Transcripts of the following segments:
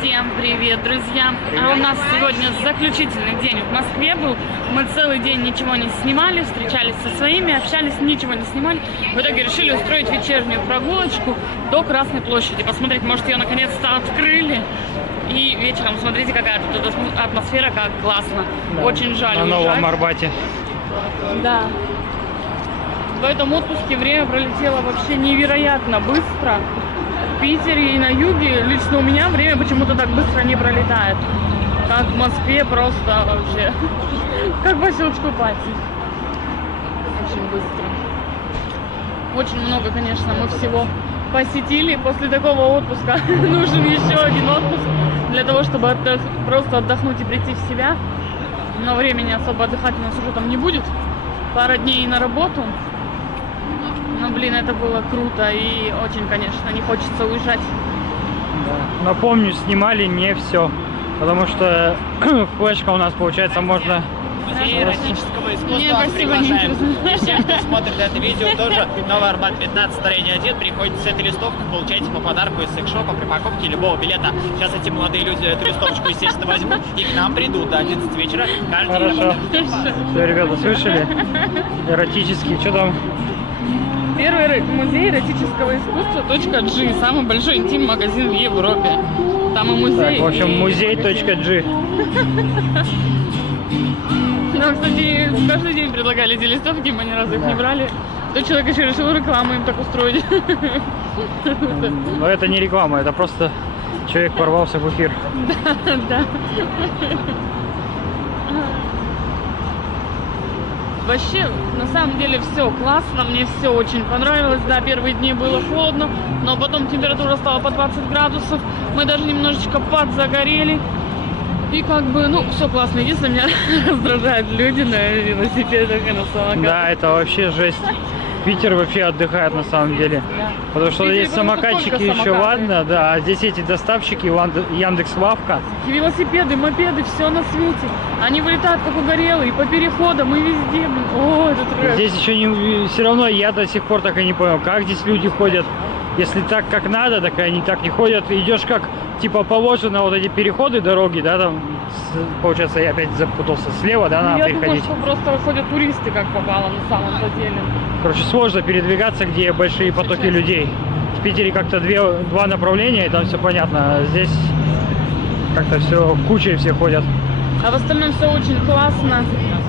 Всем привет, друзья! А у нас сегодня заключительный день в Москве был. Мы целый день ничего не снимали, встречались со своими, общались, ничего не снимали. В итоге решили устроить вечернюю прогулочку до Красной площади. Посмотреть, может, ее наконец-то открыли. И вечером смотрите, какая тут атмосфера, как классно. Да. Очень жаль на уезжать. Новом Арбате. Да. В этом отпуске время пролетело вообще невероятно быстро. В Питере и на юге лично у меня время почему-то так быстро не пролетает. Как в Москве просто вообще. Как по щелчку пальцев. Очень быстро. Очень много, конечно, мы всего посетили. После такого отпуска нужен еще один отпуск для того, чтобы просто отдохнуть и прийти в себя. Но времени особо отдыхать у нас уже там не будет. Пара дней на работу. Но, блин, это было круто и очень, конечно, не хочется уезжать. Да. Напомню, снимали не все, потому что флешка у нас, получается, можно... Музей эротического искусства. Нет, спасибо, не интересно. И всем, кто смотрит это видео, тоже Новый Арбат 15, строение 1, приходите с этой листовкой, получаете по подарку из секс-шопа при покупке любого билета. Сейчас эти молодые люди эту листовочку, естественно, возьмут и к нам придут до 11 вечера. Каждый день. Все, ребята, слышали? Эротический, что там? Первый музей эротического искусства .g, самый большой интим-магазин в Европе. Там и музей. Так, в общем, музей.g. Нам, кстати, каждый день предлагали эти листовки, мы ни разу их не брали. То человек еще решил рекламу им так устроить. Но это не реклама, это просто человек ворвался в эфир. Да. Вообще, на самом деле, все классно, мне все очень понравилось. Да, первые дни было холодно, но потом температура стала по 20 градусов. Мы даже немножечко подзагорели. И как бы, ну, все классно. Единственное, меня раздражают люди на велосипедах и на самокатах. Да, это вообще жесть. Питер вообще отдыхает на самом деле. Да. Потому что здесь самокатчики еще самокаты. ладно, да, а здесь эти доставщики, Яндекс.Лавка. И велосипеды, мопеды, все на свете. Они вылетают как угорелые, по переходам и везде. Блин. О, это трэш. Здесь еще не, все равно я до сих пор так и не понял, как здесь люди ходят. Если так как надо, так они так не ходят. Идешь как, типа, положено вот эти переходы, дороги, да, там, получается, я опять запутался, слева, да, надо Я переходить. думаю, что просто ходят туристы, как попало на самом-то деле. Короче, сложно передвигаться, где большие потоки людей. В Питере как-то два направления, и там все понятно. А здесь как-то все кучей все ходят. А в остальном все очень классно.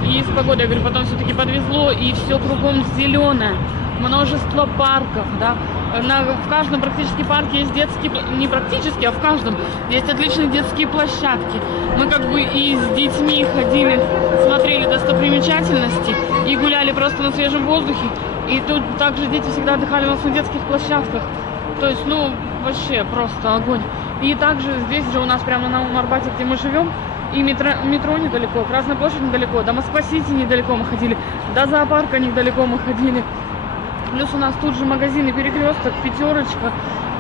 И с погодой, я говорю, потом все-таки подвезло, и все кругом зеленое. Множество парков, да. В каждом практически парке есть детские, не практически, а в каждом есть отличные детские площадки. Мы как бы и с детьми ходили, смотрели достопримечательности и гуляли просто на свежем воздухе. И тут также дети всегда отдыхали у нас на детских площадках. То есть, ну, вообще просто огонь. И также здесь же у нас прямо на Новом Арбате, где мы живем, и метро недалеко, Красная площадь недалеко, до Москва-Сити недалеко мы ходили, до зоопарка недалеко мы ходили. Плюс у нас тут же магазины Перекресток, Пятерочка,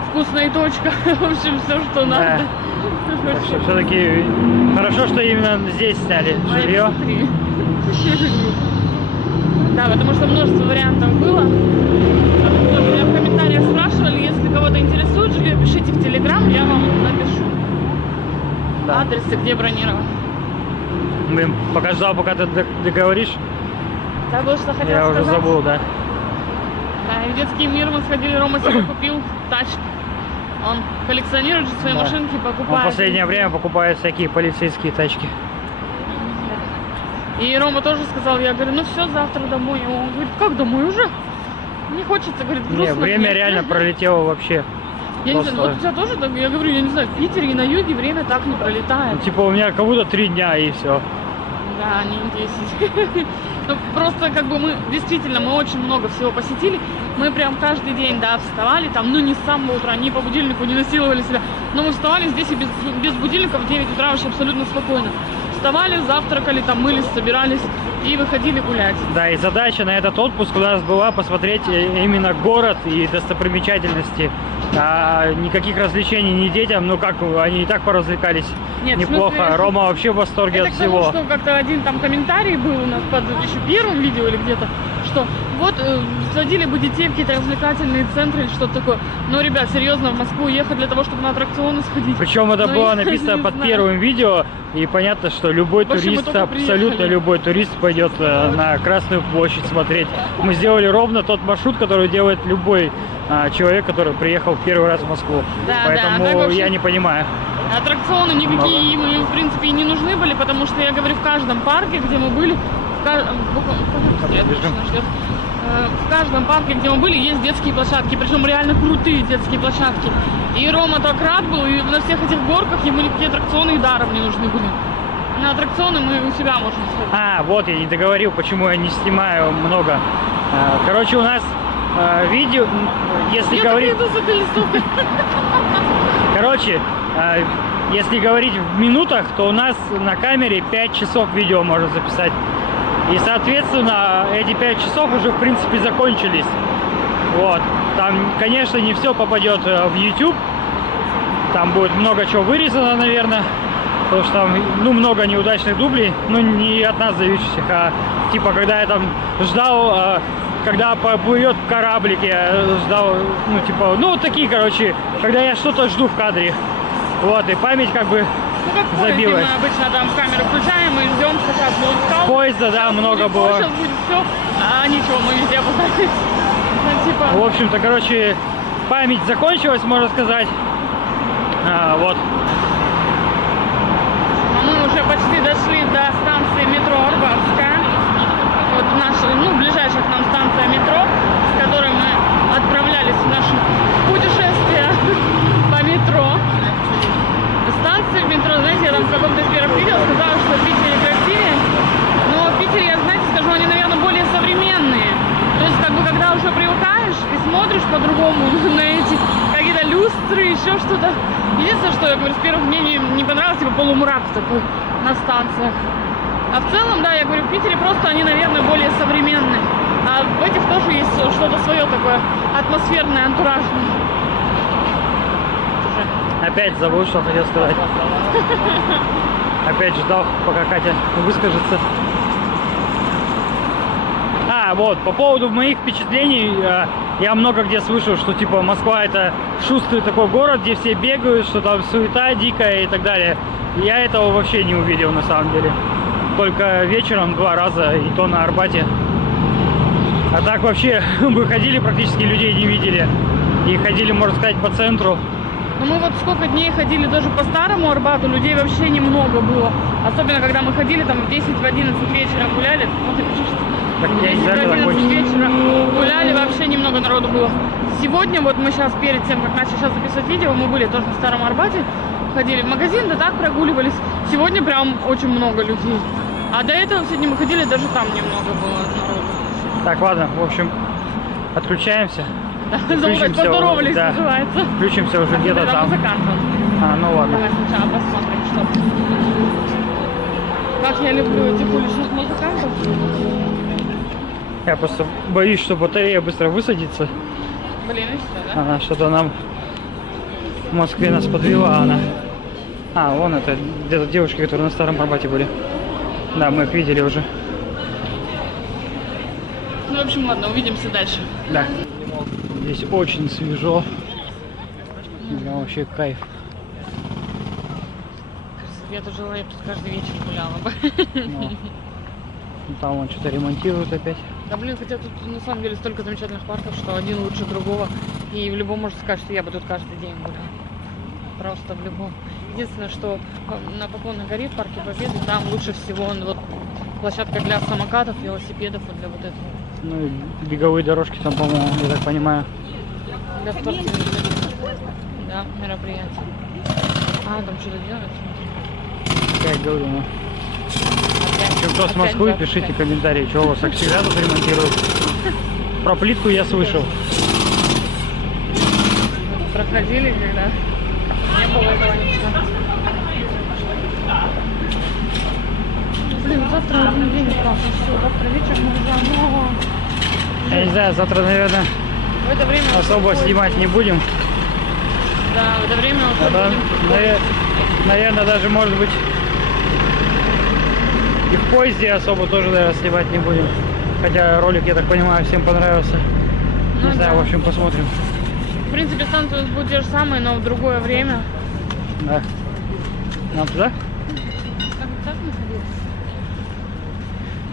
Вкусная точка, в общем, все, что надо. Все-таки хорошо, что именно здесь сняли жилье. Да, потому что множество вариантов было. Меня в комментариях спрашивали, если кого-то интересует жилье, пишите в Телеграм, я вам напишу. Да. Адресы, где бронировать. Блин, пока ждал, пока ты договоришь. Забыл, что хотел Я сказать. уже забыл, да. Да, и в детский мир мы сходили, Рома себе купил тачку. Он коллекционирует же свои машинки, покупает. Он в последнее время покупает всякие полицейские тачки. И Рома тоже сказал, я говорю, ну все, завтра домой. И он говорит, как домой уже? Не хочется, говорит, грустно. Не, время мне. реально пролетело вообще. Я не знаю, вот у тебя тоже так, я говорю, я не знаю, в Питере и на юге время так не пролетает. Ну, типа у меня как будто 3 дня и все. Да, не 10. Ну, просто как бы мы, действительно, мы очень много всего посетили. Мы прям каждый день, да, вставали там, ну не с самого утра, ни по будильнику не насиловали себя. Но мы вставали здесь и без будильника в 9 утра вообще абсолютно спокойно. Вставали, завтракали, там мылись, собирались и выходили гулять. Да, и задача на этот отпуск у нас была посмотреть именно город и достопримечательности. А никаких развлечений ни детям, ну как, они и так поразвлекались. Нет, неплохо. в смысле, Рома вообще в восторге это от к тому, всего. что как-то один там комментарий был у нас под еще первым видео или где-то, что вот сводили бы детей в какие-то развлекательные центры или что-то такое. Но, ребят, серьезно, в Москву ехать для того, чтобы на аттракционы сходить. Причем это Ну, было я написано не под знаю. первым видео, и понятно, что любой В общем, мы турист, только абсолютно приехали. любой турист пойдет на Красную площадь смотреть. Мы сделали ровно тот маршрут, который делает любой человек, который приехал в первый раз в Москву. Да, Поэтому да, так вообще- я не понимаю. Аттракционы никакие им, в принципе, и не нужны были, потому что, я говорю, в каждом парке, где мы были, в каждом парке, где мы были, есть детские площадки, причем реально крутые детские площадки. И Рома так рад был, и на всех этих горках ему никакие аттракционы и даром не нужны были. На аттракционы мы у себя можем сходить. Вот я не договорил, почему я не снимаю много. Короче, у нас видео, если Я говорить... так иду за колесом. Короче, если говорить в минутах, то у нас на камере 5 часов видео можно записать. И, соответственно, эти 5 часов уже, в принципе, закончились. Вот. Там, конечно, не все попадет в YouTube. Там будет много чего вырезано, наверное. Потому что там, много неудачных дублей. Не от нас зависящих, а типа, когда я там ждал... Когда поплывет кораблик, я ждал, такие, короче, когда я что-то жду в кадре. Вот, и память как бы Как в поезде забилась. мы обычно там камеру включаем и ждем, как раз будет скал. Поезда, да, много было. Сейчас будет все, а ничего, мы везде опознались. В общем-то, короче, память закончилась, можно сказать. Вот. Мы уже почти дошли до станции метро Арбатская. Вот наша, ближайшая к нам станция метро, с которой мы отправлялись в наше путешествие по метро. Станции в метро, знаете, я там в каком-то из первых видео сказала, что в Питере красивее, но в Питере, я, знаете, скажу, они, наверное, более современные. То есть, когда уже привыкаешь и смотришь по-другому на эти какие-то люстры, еще что-то. Единственное, что я говорю, с первых мне не понравилось, типа полумрак такой на станциях. А в целом, да, я говорю, в Питере просто они, наверное, более современные. А в этих тоже есть что-то свое такое атмосферное, антуражное. Опять забыл, что хотел сказать. Опять ждал, пока Катя выскажется. Вот, по поводу моих впечатлений, я много где слышал, что типа Москва это шустрый такой город, где все бегают, что там суета дикая и так далее. Я этого вообще не увидел на самом деле. Только вечером 2 раза, и то на Арбате. А так вообще мы ходили, практически людей не видели. И ходили, можно сказать, по центру. Но мы вот сколько дней ходили даже по старому Арбату, людей вообще немного было. Особенно, когда мы ходили там в 10-11 вечера гуляли. Вот и пишешь. Так, я не знаю, когда 10-11 кончится. вечера гуляли, вообще немного народу было. Сегодня вот мы сейчас, перед тем, как начали сейчас записывать видео, мы были тоже на старом Арбате. Ходили в магазин, да так прогуливались. Сегодня прям очень много людей. А до этого сегодня мы ходили, даже там немного было народу. Так, ладно, в общем, отключаемся. Да, Включимся, поздоровались, да. называется. Включимся уже где-то там. Музыкантом. Ну ладно. Давай сначала посмотрим, что. Как я люблю этих уличных музыкантов. Я просто боюсь, что батарея быстро высадится. Блин, и все, да? Она что-то нам в Москве нас подвела. Вон это где-то девушки, которые на старом Арбате были. Да, мы их видели уже. Ну, в общем, ладно, увидимся дальше. Да. Здесь очень свежо. Прям вообще кайф. Я тоже желаю, тут каждый вечер гуляла бы. Там вон что-то ремонтируют опять. Да блин, хотя тут на самом деле столько замечательных парков, что один лучше другого. И в любом можно сказать, что я бы тут каждый день гуляла. Просто в любом. Единственное, что на Поклонной горе в парке Победы там лучше всего вот площадка для самокатов, велосипедов и для вот этого. Ну и беговые дорожки там, по-моему, я так понимаю. Для спортивных, да, мероприятий. Там что-то делают. Я говорю, кто с Москвы, пишите комментарии, что у вас так всегда тут ремонтируют. Про плитку я слышал. Проходили, когда не было этого ничего. Блин, завтра день классно, все, завтра вечером уже, Я не знаю, завтра, наверное, в это время особо снимать не будем. Да, в это время уже будем. Наверное, даже, может быть, и в поезде особо тоже, наверное, снимать не будем. Хотя ролик, я так понимаю, всем понравился. Ну Не знаю, да. в общем, посмотрим. В принципе, станция будет те же самые, но в другое время. Да. Нам туда? Так находиться.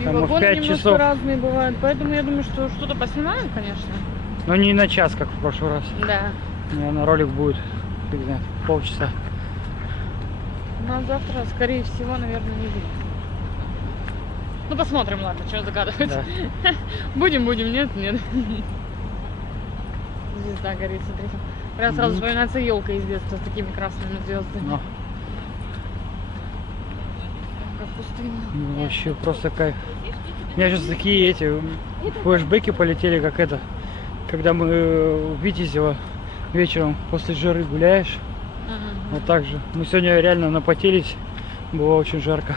И Там в вагоны 5 немножко часов. разные бывают, поэтому я думаю, что что-то поснимаем, конечно. Но не на час, как в прошлый раз. Да. Наверное, ролик будет, фиг знает, полчаса. Нас завтра, скорее всего, наверное, не будет. Ну, посмотрим, ладно, что загадывать. Да. Будем, нет. Звезда горит, смотрите. Прям сразу вспоминается елка из детства с такими красными звездами. Ну, Как пустынно. ну, вообще просто кайф. У меня сейчас такие эти флешбеки полетели, как это. Когда мы в Витязево вечером после жары гуляешь. Ага. Вот так же. Мы сегодня реально напотелись. Было очень жарко.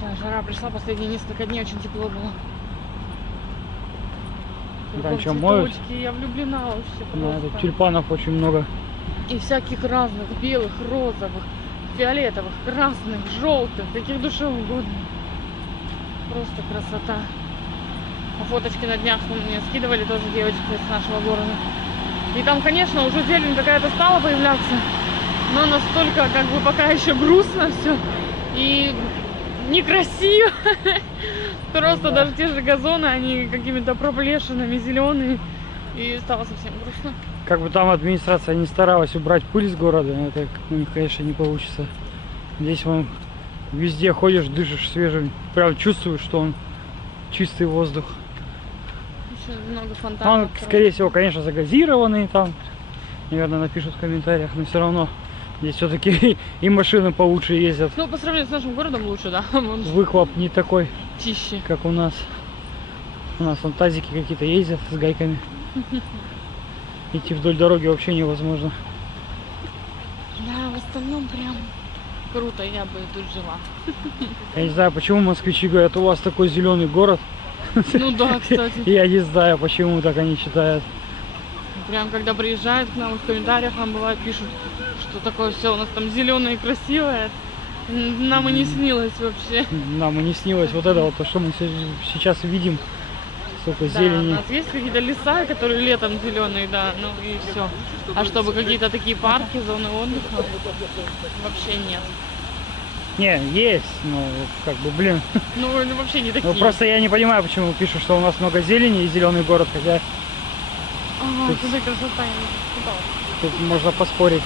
Да, жара пришла, последние несколько дней очень тепло было. Там Кругом что, моют? цветочки, я влюблена вообще Да, просто. тут тюльпанов очень много. И всяких разных, белых, розовых, фиолетовых, красных, желтых, каких душе угодно. Просто красота. А фоточки на днях мне скидывали тоже девочки из нашего города. И там, конечно, уже зелень какая-то стала появляться, но настолько, как бы, пока еще грустно все и некрасиво. Просто даже те же газоны, они какими-то проплешинами зеленые, и стало совсем грустно. Как бы там администрация не старалась убрать пыль с города, это у них, конечно, не получится. Здесь вон везде ходишь, дышишь свежим, прям чувствуешь, что он чистый воздух. Еще много Он, фонтанов. скорее всего, конечно, загазированный там. Наверное, напишут в комментариях, но все равно здесь все-таки и машины получше ездят. Ну, по сравнению с нашим городом лучше, да. Он Выхлоп не такой, чище. как у нас. У нас вон тазики какие-то ездят с гайками. Идти вдоль дороги вообще невозможно. Да, в остальном прям круто, я бы тут жила. Я не знаю, почему москвичи говорят, у вас такой зеленый город. Ну да, кстати. Я не знаю, почему так они считают. Прям когда приезжают к нам в комментариях, нам бывает пишут, что такое все у нас там зеленое и красивое. Нам и не снилось вообще. Нам и не снилось вот это вот, то, что мы сейчас видим. Столько Да, у зелени. нас есть какие-то леса, которые летом зеленые, да, ну и все. А чтобы какие-то такие парки, зоны отдыха, вообще нет. Не, есть, но как бы, блин. Ну, вообще не такие. Ну просто я не понимаю, почему пишут, что у нас много зелени и зеленый город, хотя Ага, тут- куда красота, я не испугалась. тут можно поспорить.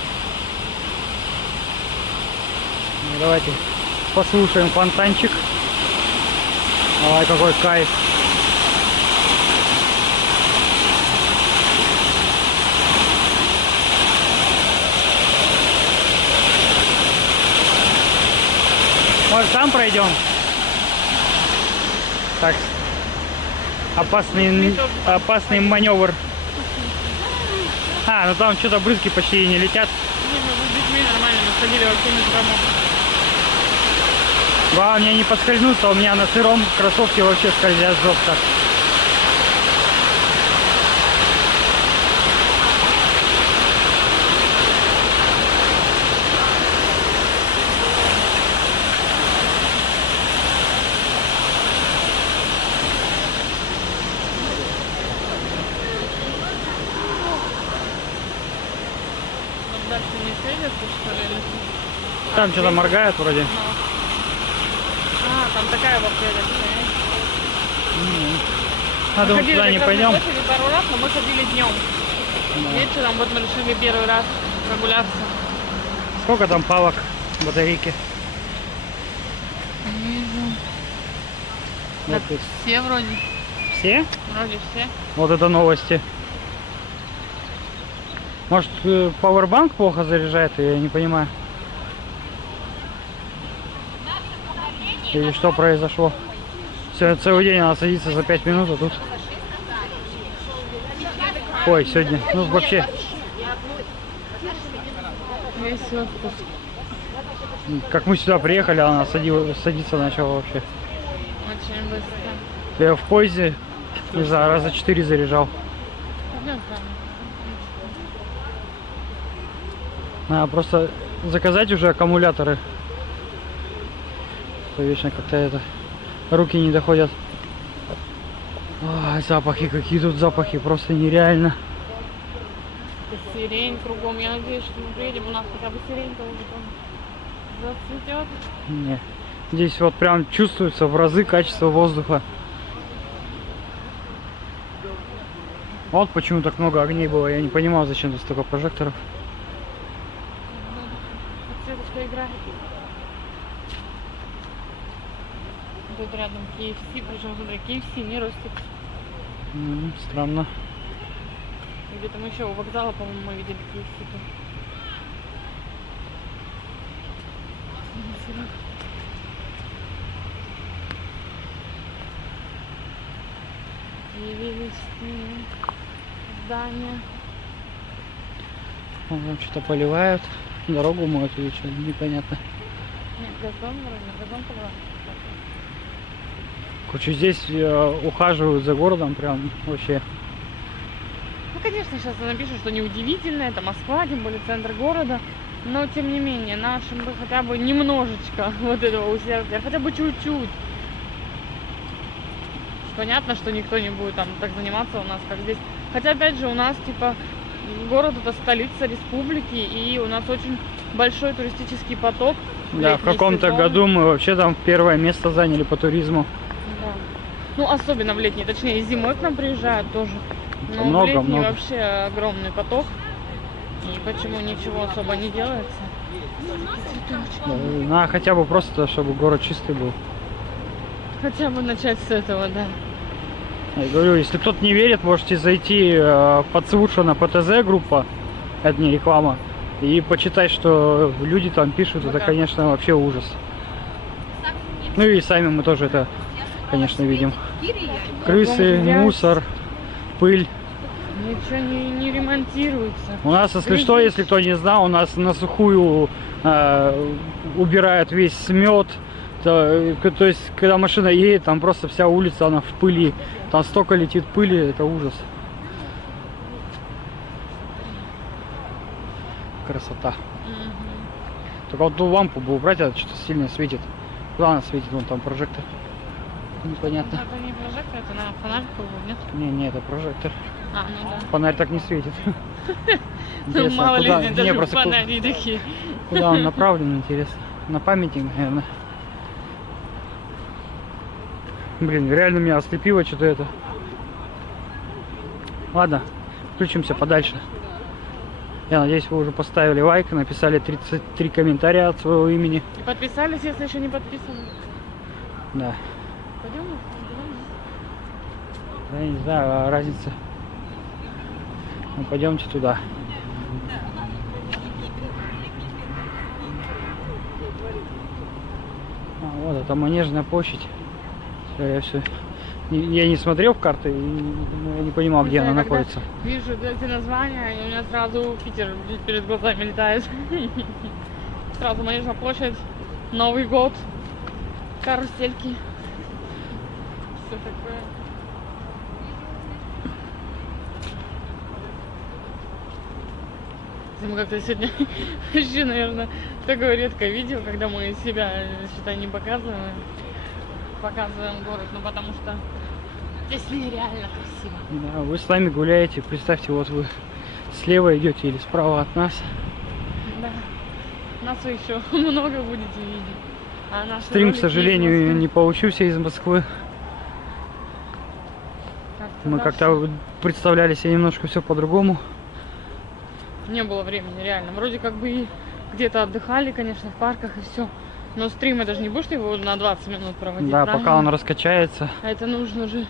Ну, давайте послушаем фонтанчик. Ой, какой кайф. Может, там пройдем? Так, опасный маневр. А, ну там что-то брызги почти не летят. Не, мы с детьми нормально, мы сходили вообще не промок. Главное не подскользнуться, у меня на сыром кроссовки вообще скользят жестко. Там дальше не светится, что ли? или- Там что-то моргает вроде. А, там такая вообще такая. А, думаю, Ходили туда как не раз на пойдем. площади пару раз, но мы ходили днем. Вечером вот мы решили первый раз прогуляться. Сколько там палок батарейки? Вижу. Вот тут. Все вроде. Все? Вроде все. Вот это новости. Может, пауэрбанк плохо заряжает, я не понимаю. Или что произошло? Сегодня целый день надо садиться за 5 минут, а тут... Ой, сегодня, ну вообще, Весь отпуск. как мы сюда приехали, она садиться начала вообще. Очень быстро. Я в поезде, не знаю, раза 4 заряжал. Пойдем там. Надо просто заказать уже аккумуляторы. То вечно как-то это руки не доходят. Ой, запахи, какие тут запахи, просто нереально. Сирень кругом. Я надеюсь, что мы приедем, у нас хотя бы сирень-то уже там зацветет. Не. Здесь вот прям чувствуется в разы качество воздуха. Вот почему так много огней было. Я не понимал, зачем тут столько прожекторов. Подсветочка играет. Тут рядом KFC, причем смотри, KFC не ростик. Странно. Где там еще у вокзала, по-моему, мы видели KFC. Явились здания. Вон там что-то поливают. Дорогу моют или что, непонятно. Нет, газон вроде, газон поливают. Короче, здесь ухаживают за городом прям вообще. Ну, конечно, сейчас напишут, что неудивительно, это Москва, тем более центр города. Но, тем не менее, нашим бы хотя бы немножечко вот этого усердия, хотя бы чуть-чуть. Понятно, что никто не будет там так заниматься у нас, как здесь. Хотя, опять же, у нас, типа, город это столица республики, и у нас очень большой туристический поток. Да, в каком-то году мы вообще там первое место заняли по туризму. Да. Ну, особенно в летний, точнее, и зимой к нам приезжают тоже. Но в летний вообще огромный поток. И почему ничего особо не делается? Ну, хотя бы просто, чтобы город чистый был. Хотя бы начать с этого, да. Я говорю, если кто-то не верит, можете зайти в подсвуша на ПТЗ группа, это не реклама, и почитать, что люди там пишут, это, конечно, вообще ужас. Ну и сами мы тоже это, конечно, видим. Крысы, мусор, пыль. Ничего не ремонтируется. У нас, если что, если кто не знал, у нас на сухую убирают весь смет. То есть, когда машина едет, там просто вся улица, она в пыли. Там столько летит пыли, это ужас. Красота. Только вот ту лампу бы убрать, это что-то сильно светит. Куда она светит? Вон там прожектор. Непонятно. Это не прожектор, это, наверное, фонарь какой-то, нет? Не, это прожектор. А, ну да. Фонарь так не светит. Ну, мало ли, Не, даже просто фонари такие. куда он направлен, интересно? На памятник, наверное. Блин, реально меня ослепило что-то это. Ладно, включимся подальше. Я надеюсь, вы уже поставили лайк, написали 33 комментария от своего имени. И подписались, если еще не подписаны. Да. Пойдем? Я не знаю, разница. Ну, пойдемте туда. Вот это Манежная площадь. Я не смотрел в карты, я не понимал, где она находится. Вижу эти названия, и у меня сразу Питер перед глазами летает. Сразу Манежная площадь, Новый год, карусельки. Все такое. Мы как-то сегодня вообще, наверное, такое редкое видео, когда мы себя, считай, не показываем город, ну потому что здесь нереально красиво. Да, вы с нами гуляете, представьте, вот вы слева идете или справа от нас. Да, нас вы еще много будете видеть. А наши Стрим, к ролики сожалению, из не получился из Москвы. Мы Москвы. как-то представляли себе немножко все по-другому. Не было времени, реально. Вроде как бы и где-то отдыхали, конечно, в парках и все. Но стрим это же не будешь ты его на 20 минут проводить, Да, правильно? пока он раскачается. А это нужно же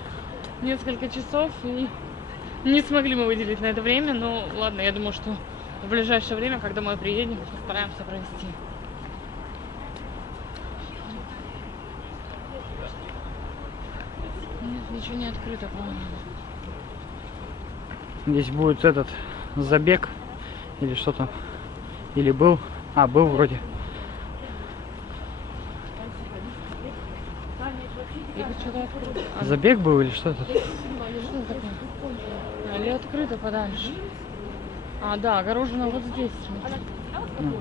несколько часов, и не смогли мы выделить на это время. Но ладно, я думаю, что в ближайшее время, когда мы приедем, постараемся провести. Нет, ничего не открыто, по-моему. Здесь будет этот забег или что там, или был, был вроде. Забег был или что это? Или открыто подальше? А, да, огорожено вот здесь.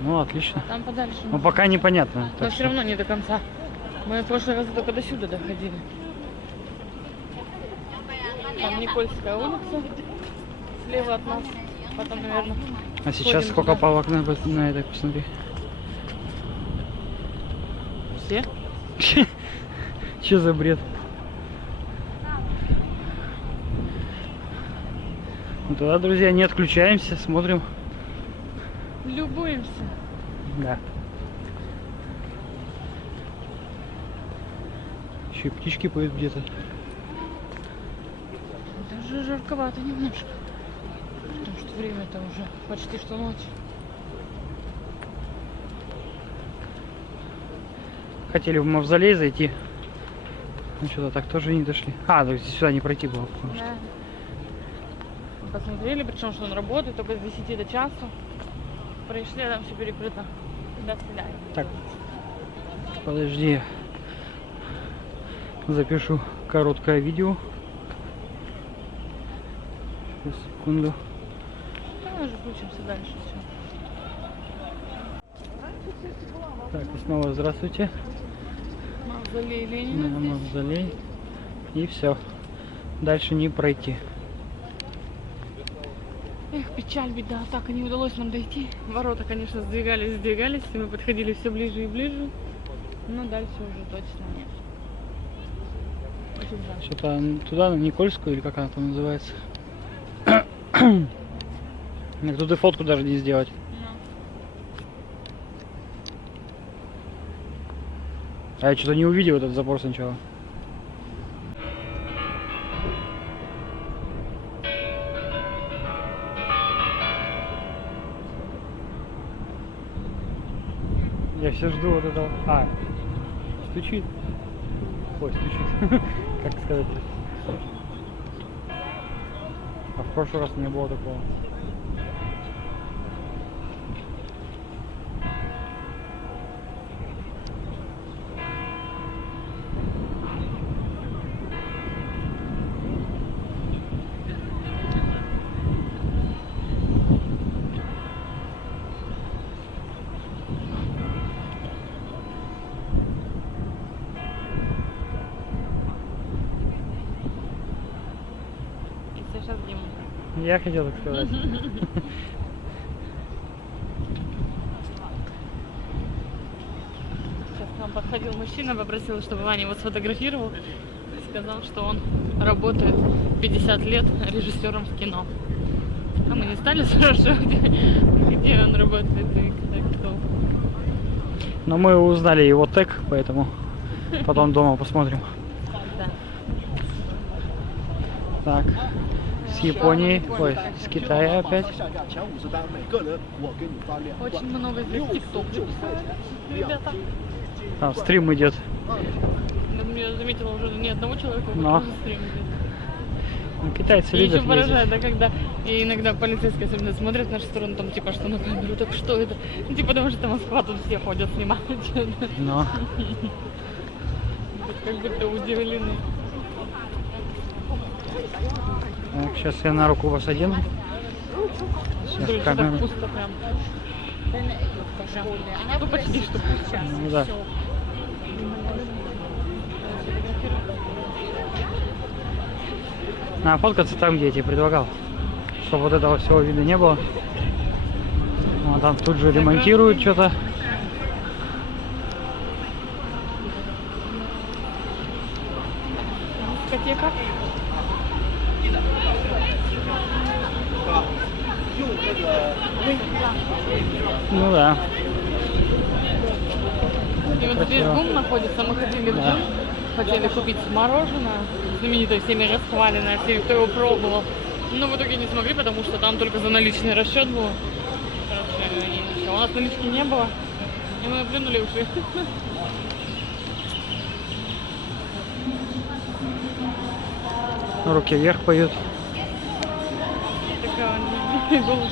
Ну, отлично. Там подальше. Но пока непонятно. Но Так все что равно не до конца. Мы в прошлый раз только до сюда доходили. Там Никольская улица. Слева от нас. Потом, наверное. А сейчас ходим сколько туда. палок на этой, посмотри. Все? Че за бред? Ну тогда, друзья, не отключаемся, смотрим. Любуемся. Да. Еще и птички поют где-то. Даже жарковато немножко. Потому что время-то уже почти что ночь. Хотели в мавзолей зайти. Ну что-то так тоже не дошли. А, ну сюда не пройти было, потому что. Да. Мы посмотрели, причем, что он работает только с 10 до часу. Пришли, а там все перекрыто. До свидания. Так, подожди. Запишу короткое видео. Сейчас, секунду. Да, мы уже включимся дальше. Все. Так, и снова здравствуйте. Мавзолей На Ленина здесь. мавзолей. И все. Дальше не пройти. Эх, печаль, беда. Так и не удалось нам дойти. Ворота, конечно, сдвигались, и мы подходили все ближе и ближе. Но дальше уже точно нет. Очень жаль. Что-то туда, на Никольскую, или как она там называется. Так тут и фотку даже не сделать. А я что-то не увидел этот забор сначала. Я все жду вот этого. А, стучит. Ой, стучит. Как сказать? А в прошлый раз не было такого. И сейчас Дима. Я хотел так сказать. Сейчас к нам подходил мужчина, попросил, чтобы Ваня его сфотографировал. Сказал, что он работает 50 лет режиссером в кино. А мы не стали спрашивать, где он работает и кто. Но мы узнали его тег, поэтому потом дома посмотрим. Да. Так, с Японии, ой, с Китая опять. Очень много здесь тикток записали, ребята. Там стрим идет. Я заметила уже ни одного человека, Но. который стрим идет. Ну, китайцы И еще любят поражает, ездить. да, когда и иногда полицейские особенно смотрят в нашу сторону, там типа что на камеру, так что это? Ну, типа потому что Москва, тут все ходят, снимают. Но Как будто удивлены. так, сейчас я на руку вас одену. Сейчас Смотри, что так камеру. пусто прям. Ну почти что пусто. Ну да. А фоткаться там, где я тебе предлагал. Чтобы вот этого всего вида не было. Вот там тут же ремонтируют что-то. Дискотека. Ну да. И вот здесь Красиво. ГУМ находится, мы ходили в Да. ГУМ, хотели купить мороженое, знаменитое, всеми расхваленное, всеми, кто его пробовал. Но в итоге не смогли, потому что там только за наличный расчет был. Короче, и всё. У нас налички не было, и мы плюнули и ушли. Руки вверх поют. Такая голубь.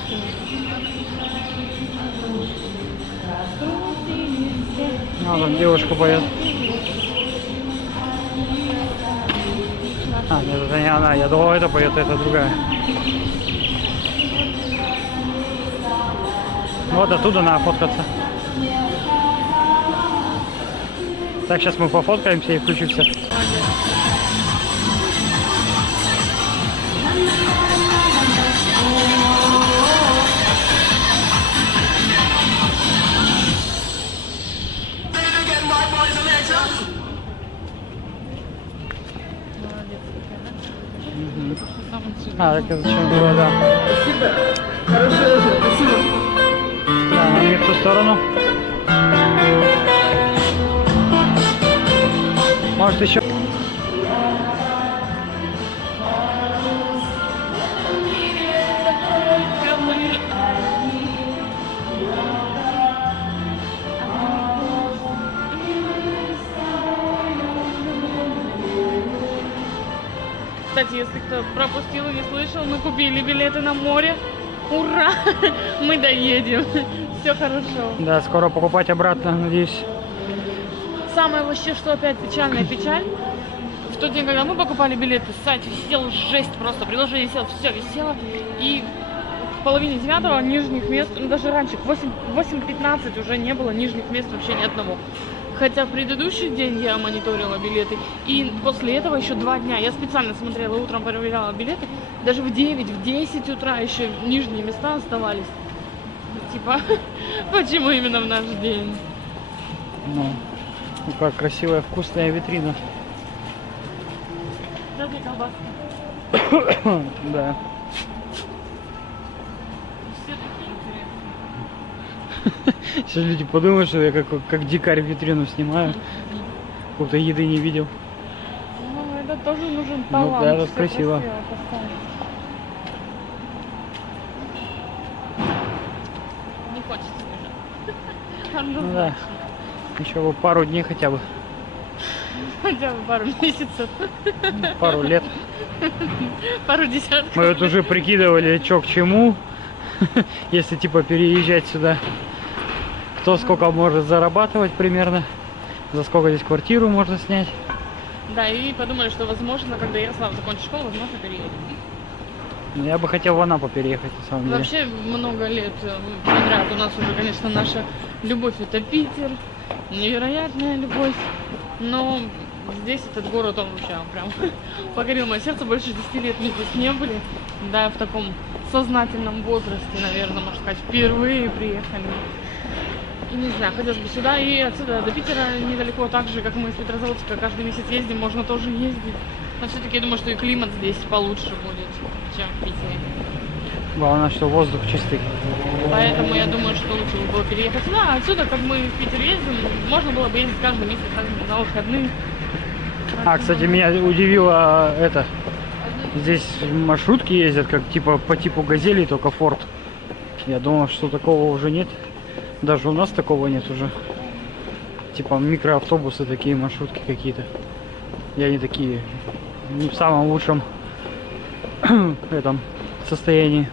А, там девушка поет. А, нет, это не она. Я думал, это поет, это другая. Вот оттуда надо фоткаться. Так, сейчас мы пофоткаемся и включимся. А, так это зачем было, да. Да, нам не в ту сторону. Может еще... Кстати, если кто пропустил и не слышал, мы купили билеты на море. Ура! Мы доедем. Все хорошо. Да, скоро покупать обратно, надеюсь. Самое вообще, что опять печальная печаль. В тот день, когда мы покупали билеты, сайт висел жесть просто. Приложение висело, все висело. И к половине 9 нижних мест, ну даже раньше, к 8:15 уже не было нижних мест вообще ни одного. Хотя в предыдущий день я мониторила билеты, и после этого еще 2 дня. Я специально смотрела, утром проверяла билеты. Даже в 9, в 10 утра еще нижние места оставались. Типа, почему именно в наш день? Ну, как красивая, вкусная витрина. Да, где колбаска? Да. Все такие интересные. Сейчас люди подумают, что я как дикарь витрину снимаю. Какой-то еды не видел. Ну, это тоже нужен Ну, талант. да, это всё красиво. поставить. Не хочется уже. Ну да. Еще бы пару дней хотя бы. Хотя бы пару месяцев, Пару лет. пару десятков. Мы вот уже прикидывали, что к чему. Если типа переезжать сюда. Кто сколько может зарабатывать примерно. За сколько здесь квартиру можно снять. Да, и подумали, что возможно, когда Ярослав закончит школу, возможно, переедет. Я бы хотел в Анапу переехать на самом деле. Вообще много лет подряд у нас уже, конечно, наша любовь это Питер, невероятная любовь, но здесь этот город, он вообще прям покорил мое сердце. Больше 10 лет мы здесь не были, да, в таком сознательном возрасте, наверное, можно сказать, впервые приехали. И не знаю, хотелось бы сюда, и отсюда до Питера недалеко, так же, как мы из Петрозаводска каждый месяц ездим, можно тоже ездить. Но все-таки я думаю, что и климат здесь получше будет, чем в Питере. Главное, что воздух чистый. Поэтому я думаю, что лучше было переехать сюда. А отсюда, как мы в Питер ездим, можно было бы ездить каждый месяц на выходные. А, кстати, меня удивило это. Здесь маршрутки ездят, как типа по типу газелей, только Форд. Я думал, что такого уже нет. Даже у нас такого нет уже. Типа микроавтобусы, такие маршрутки какие-то. И они такие не в самом лучшем этом состоянии.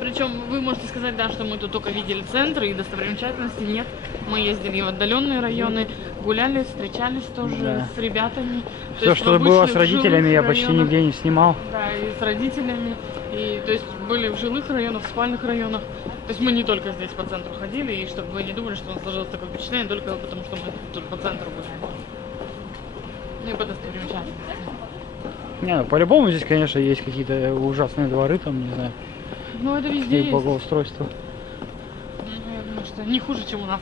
Причем вы можете сказать, да, что мы тут только видели центры и достопримечательности. Нет, мы ездили и в отдаленные районы, гуляли, встречались тоже Да. с ребятами. То Все, есть что мы было вышли с в родителями, жилых я почти районах. нигде не снимал. Да, и с родителями. И то есть были в жилых районах, в спальных районах. То есть мы не только здесь по центру ходили, и чтобы вы не думали, что у нас сложилось такое впечатление, только потому что мы тут по центру гуляли. Ну и по достопримечательности. Не, ну по-любому здесь, конечно, есть какие-то ужасные дворы, там, не знаю, Ну это везде и есть. благоустройство. Ну, я думаю, что не хуже, чем у нас.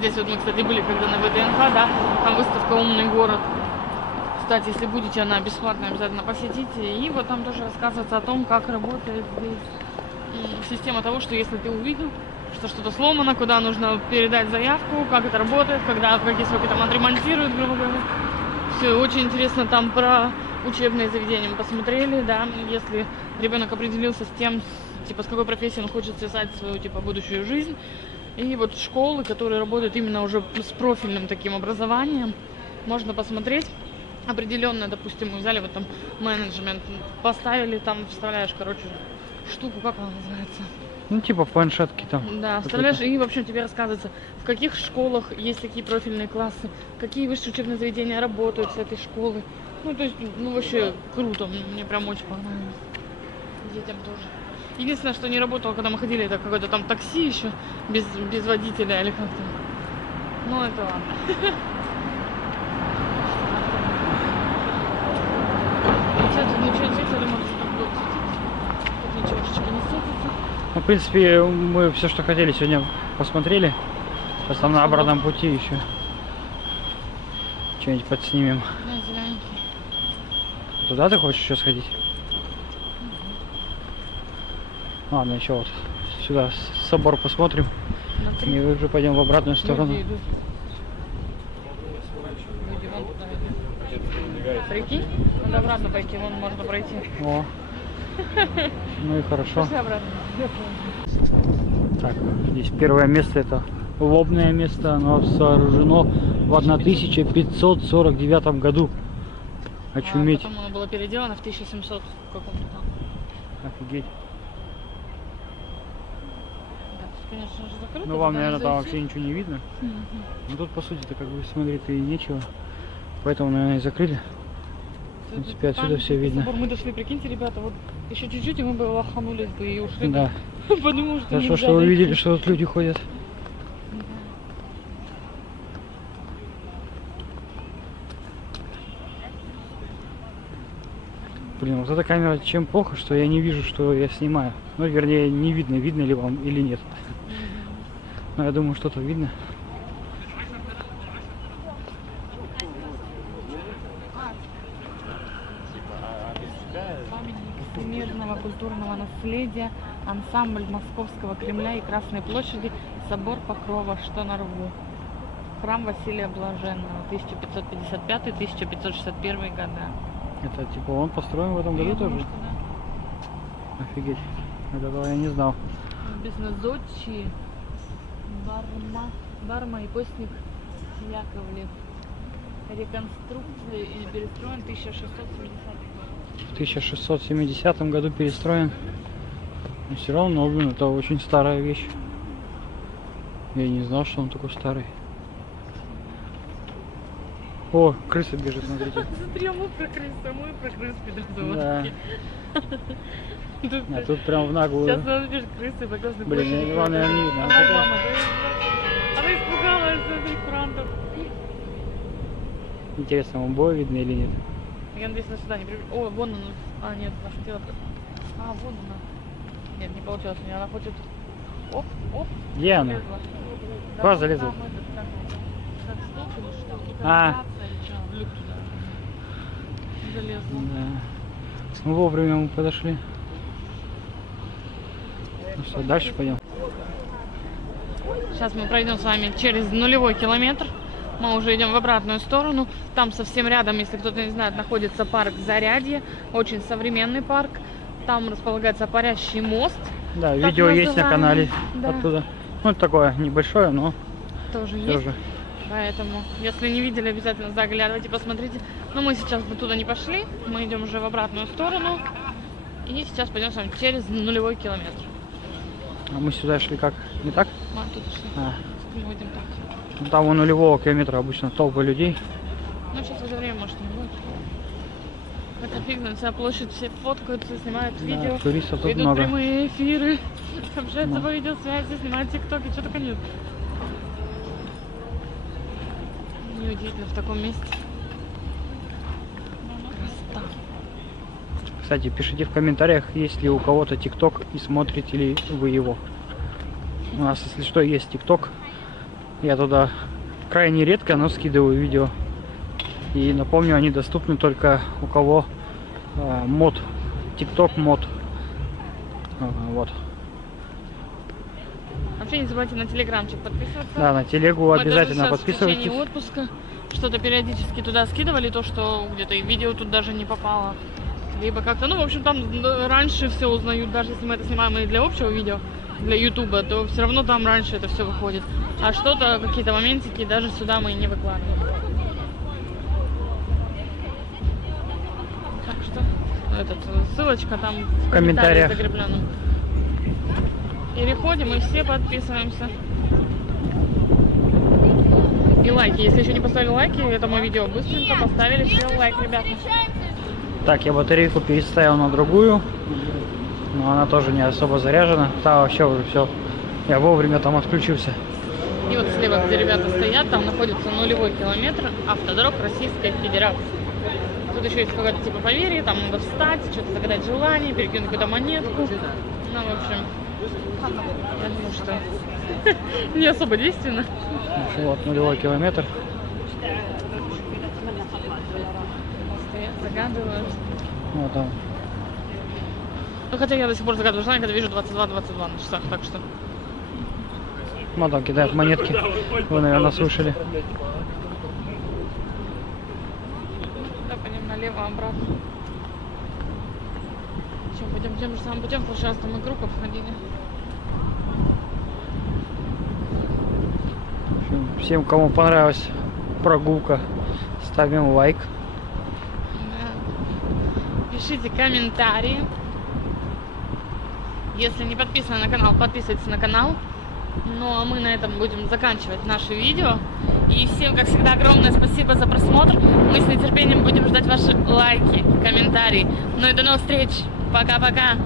Здесь вот мы, кстати, были когда на ВДНХ, да, там выставка «Умный город». Кстати, если будете, она бесплатная, обязательно посетите. И вот там тоже рассказывается о том, как работает здесь система того, что если ты увидел, что что-то сломано, куда нужно передать заявку, как это работает, когда, в какие сроки там отремонтируют, грубо говоря. Все очень интересно там про учебные заведения мы посмотрели, да, если ребенок определился с тем, типа, с какой профессией он хочет связать свою, типа, будущую жизнь. И вот школы, которые работают именно уже с профильным таким образованием, можно посмотреть. Определенно, допустим, мы взяли вот там менеджмент, поставили там, вставляешь, короче, штуку, как она называется? Ну, типа планшетки там. Да, вставляешь, и, в общем, тебе рассказывается, в каких школах есть такие профильные классы, какие высшие учебные заведения работают с этой школы. Ну, то есть, ну, вообще круто, мне прям очень понравилось. Детям тоже. Единственное, что не работало, когда мы ходили, это какое-то там такси еще без водителя или как-то. Ну, это ладно. Сейчас тут ничего не светится, думаю, что тут светится. Тут ничего не светится. Ну, в принципе, мы все, что хотели, сегодня посмотрели. Сейчас там на обратном пути еще что-нибудь подснимем. Да, зелененький. Туда ты хочешь еще сходить? Ладно, еще вот сюда собор посмотрим. Смотри. И уже пойдем в обратную сторону. Люди идут. Люди вон туда идут. Прикинь, надо обратно пойти, вон можно пройти. О. Ну и хорошо. Пошли обратно. Так, здесь первое место, это лобное место. Оно сооружено в 1549 году. Очуметь. Потом оно было переделано в 1700 каком-то там. Офигеть. Да, тут, конечно же, закрыто. Ну вам, туда не наверное, там зайти. вообще ничего не видно. Мгм. Ну тут, по сути-то, как бы смотреть-то и нечего. Поэтому, наверное, и закрыли. В принципе, отсюда Там все какой-то видно. собор. Мы дошли, прикиньте, ребята, вот еще чуть-чуть, и мы бы лоханулись бы и ушли. Да. бы. Потому что Хорошо, нельзя что вы зайти. видели, что тут люди ходят. Блин, вот эта камера чем плохо, что я не вижу, что я снимаю. Ну, вернее, не видно, видно ли вам или нет. Но я думаю, что-то видно. Памятник всемирного культурного наследия, ансамбль Московского Кремля и Красной площади, собор Покрова, что на рву. Храм Василия Блаженного, 1555-1561 года. Это типа он построен в этом году Я тоже? думаю, что да. Офигеть. Этого я не знал. Написано Зодчий, Барма и постник Яковлев. Реконструкция и перестроен 1670 год. В 1670 году перестроен. Но все равно, блин, это очень старая вещь. Я не знал, что он такой старый. О, крыса бежит, смотрите. Смотри, мы про крыс пидорзовки. Да. А тут прям в Сейчас наглую. надо бежит крысы по Красной Блин, площади. его, наверное, не видно. Ага, мама, да? Она испугалась, смотри, франтов. Интересно, вам было видно или нет? Я надеюсь, она сюда не прибежит. О, вон она. А, нет, наше тело. А, вон она. Нет, не получилось у нее. Она хочет... Оп, оп. Где она? Залезла. Да, Куда вон залезла? там этот, как столб или что? А. Канализация или что? В люк туда. Залезла. Да. Ну, вовремя мы подошли. Ну что, дальше пойдем. Сейчас мы пройдем с вами через нулевой километр. Мы уже идем в обратную сторону. Там совсем рядом, если кто-то не знает, находится парк Зарядье. Очень современный парк. Там располагается парящий мост. Да, Так видео есть на канале называемый, да. оттуда. Ну, это такое небольшое, но Тоже все есть. же. Поэтому, если не видели, обязательно заглядывайте, посмотрите. Но мы сейчас бы туда не пошли. Мы идем уже в обратную сторону. И сейчас пойдем с вами через нулевой километр. А мы сюда шли как? Не так? Мы оттуда шли. А, Мы идем так. ну, там у нулевого километра обычно толпа людей. Ну, сейчас в это время, может, не будет. Это фигня, вся площадь, все фоткаются, снимают Да, видео. туристов тут Идут много. прямые эфиры, общаются Ну. по видеосвязи, снимают тиктоки, что только нет. Неудивительно в таком месте. Красота. Кстати, пишите в комментариях, есть ли у кого-то ТикТок и смотрите ли вы его. У нас, если что, есть ТикТок. Я туда крайне редко, но скидываю видео. И напомню, они доступны только у кого мод. ТикТок мод. Вот. Вообще не забывайте на телеграмчик подписываться. Да, на телегу Мы обязательно даже сейчас в течение подписывайтесь. отпуска что-то периодически туда скидывали, то, что где-то и видео тут даже не попало. Либо как-то, ну, в общем, там раньше все узнают, даже если мы это снимаем и для общего видео, для ютуба, то все равно там раньше это все выходит. А что-то, какие-то моментики даже сюда мы не выкладываем. Так что, ссылочка там в комментариях комментариях. закреплена. Переходим и все подписываемся. И лайки. Если еще не поставили лайки этому видео, быстренько поставили все лайк, ребята. Так, я батарейку переставил на другую. но она тоже не особо заряжена. Та вообще уже все. Я вовремя там отключился. И вот слева, где ребята стоят, там находится нулевой километр автодорог Российской Федерации. Тут еще есть какое-то типа поверье, там надо встать, что-то загадать желание, перекинуть какую-то монетку. Ну, в общем, я думаю, что не особо действенно. Вот, нулевой километр. Стоят, загадывают. Вот там. Ну, хотя я до сих пор загадываю желание, когда вижу 22-22 на часах, так что... Вот там кидают монетки. Вы, наверное, слышали. Да, по ним налево, обратно. Чем пойдем тем же самым путем, в прошлый раз там мы группы обходили. В общем, всем, кому понравилась прогулка, ставим лайк. Да. Пишите комментарии. Если не подписаны на канал, подписывайтесь на канал. Ну а мы на этом будем заканчивать наше видео. И всем, как всегда, огромное спасибо за просмотр. Мы с нетерпением будем ждать ваши лайки, комментарии. Ну и до новых встреч. Пока-пока.